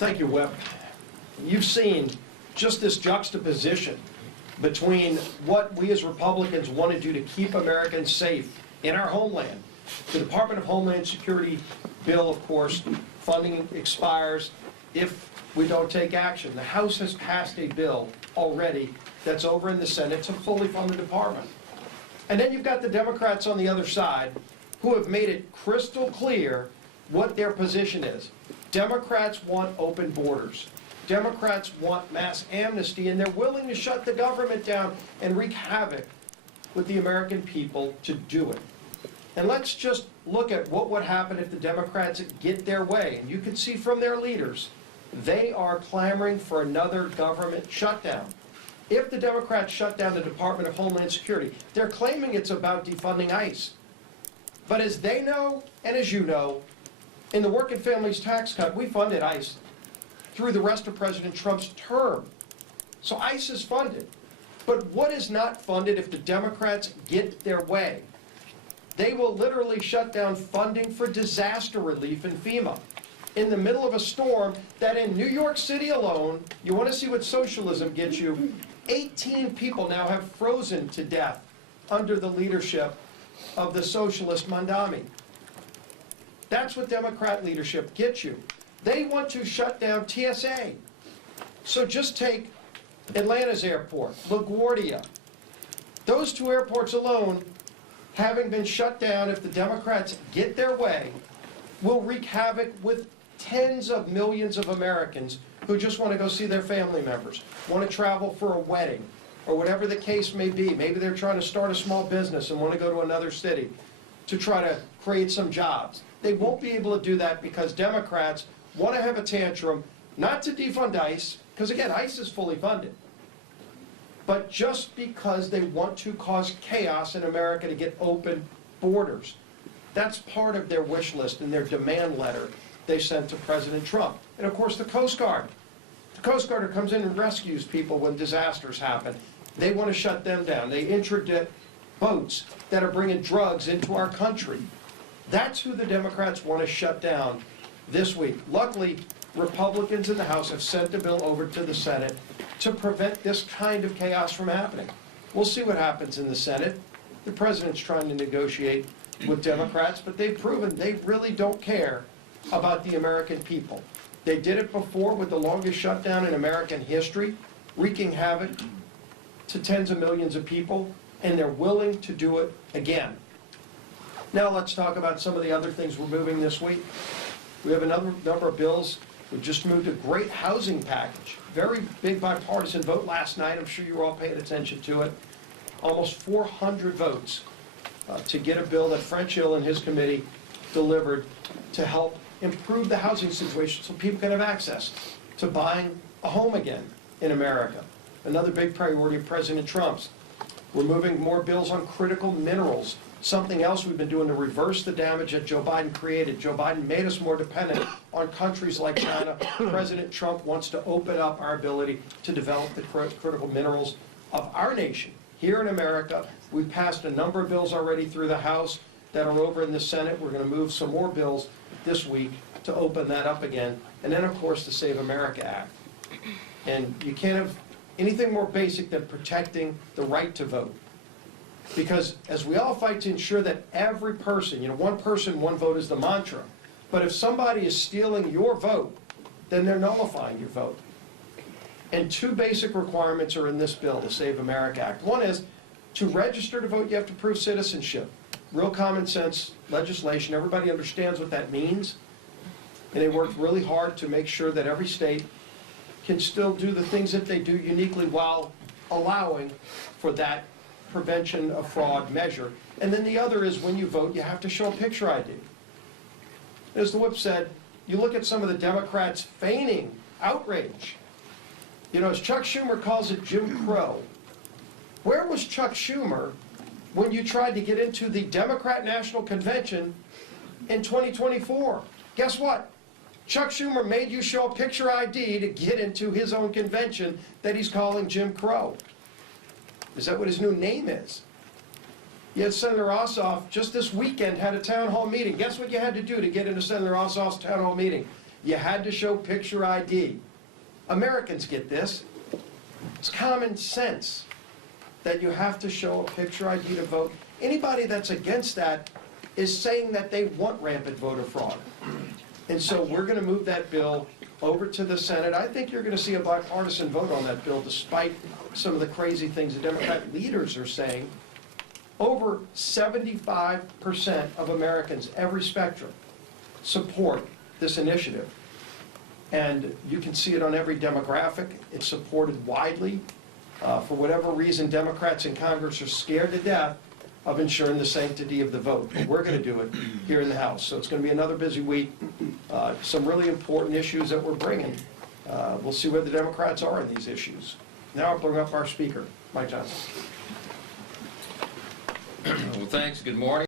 Thank you, Whip. You've seen just this juxtaposition between what we as Republicans want to do to keep Americans safe in our homeland. The Department of Homeland Security bill, of course, funding expires if we don't take action. The House has passed a bill already that's over in the Senate to fully fund the department. And then you've got the Democrats on the other side who have made it crystal clear what their position is. Democrats want open borders. Democrats want mass amnesty, and they're willing to shut the government down and wreak havoc with the American people to do it. And let's just look at what would happen if the Democrats get their way. And you can see from their leaders, they are clamoring for another government shutdown. If the Democrats shut down the Department of Homeland Security, they're claiming it's about defunding ICE. But as they know, and as you know, in the Working Families Tax Cut, we funded ICE through the rest of President Trump's term. So ICE is funded. But what is not funded if the Democrats get their way? They will literally shut down funding for disaster relief in FEMA in the middle of a storm that in New York City alone, you want to see what socialism gets you, 18 people now have frozen to death under the leadership of the socialist Mamdani. That's what Democrat leadership gets you. They want to shut down TSA. So just take Atlanta's airport, LaGuardia. Those two airports alone, having been shut down, if the Democrats get their way, will wreak havoc with tens of millions of Americans who just want to go see their family members, want to travel for a wedding, or whatever the case may be. Maybe they're trying to start a small business and want to go to another city to try to create some jobs. They won't be able to do that because Democrats want to have a tantrum, not to defund ICE, because again, ICE is fully funded, but just because they want to cause chaos in America to get open borders. That's part of their wish list and their demand letter they sent to President Trump. And of course, the Coast Guard. The Coast Guard comes in and rescues people when disasters happen. They want to shut them down. They interdict boats that are bringing drugs into our country. That's who the Democrats want to shut down this week. Luckily, Republicans in the House have sent the bill over to the Senate to prevent this kind of chaos from happening. We'll see what happens in the Senate. The president's trying to negotiate with Democrats, but they've proven they really don't care about the American people. They did it before with the longest shutdown in American history, wreaking havoc to tens of millions of people, and they're willing to do it again. Now let's talk about some of the other things we're moving this week. We have another number of bills. We just moved a great housing package. Very big bipartisan vote last night. I'm sure you were all paying attention to it. Almost 400 votes to get a bill that French Hill and his committee delivered to help improve the housing situation so people can have access to buying a home again in America. Another big priority of President Trump's. We're moving more bills on critical minerals, something else we've been doing to reverse the damage that Joe Biden created. Joe Biden made us more dependent on countries like China. President Trump wants to open up our ability to develop the critical minerals of our nation. Here in America, we've passed a number of bills already through the House that are over in the Senate. We're going to move some more bills this week to open that up again. And then, of course, the Save America Act. And you can't have anything more basic than protecting the right to vote. Because as we all fight to ensure that every person, one person, one vote is the mantra. But if somebody is stealing your vote, then they're nullifying your vote. And two basic requirements are in this bill, the Save America Act. One is to register to vote, you have to prove citizenship. Real common sense legislation. Everybody understands what that means. And they worked really hard to make sure that every state can still do the things that they do uniquely while allowing for that prevention of fraud measure. And then the other is when you vote, you have to show a picture ID. As the whip said, you look at some of the Democrats feigning outrage. As Chuck Schumer calls it, Jim Crow. Where was Chuck Schumer when you tried to get into the Democrat National Convention in 2024? Guess what? Chuck Schumer made you show a picture ID to get into his own convention that he's calling Jim Crow. Is that what his new name is? Yet Senator Ossoff just this weekend had a town hall meeting. Guess what you had to do to get into Senator Ossoff's town hall meeting? you had to show picture ID. Americans get this. It's common sense that you have to show a picture ID to vote. Anybody that's against that is saying that they want rampant voter fraud. And so we're going to move that bill over to the Senate. I think you're going to see a bipartisan vote on that bill, despite some of the crazy things the Democrat leaders are saying. Over 75% of Americans, every spectrum, support this initiative. And you can see it on every demographic. It's supported widely. For whatever reason, Democrats in Congress are scared to death of ensuring the sanctity of the vote. But we're going to do it here in the House. So it's going to be another busy week. Some really important issues that we're bringing. We'll see where the Democrats are in these issues. Now I'll bring up our speaker, Mike Johnson. Well, thanks. Good morning.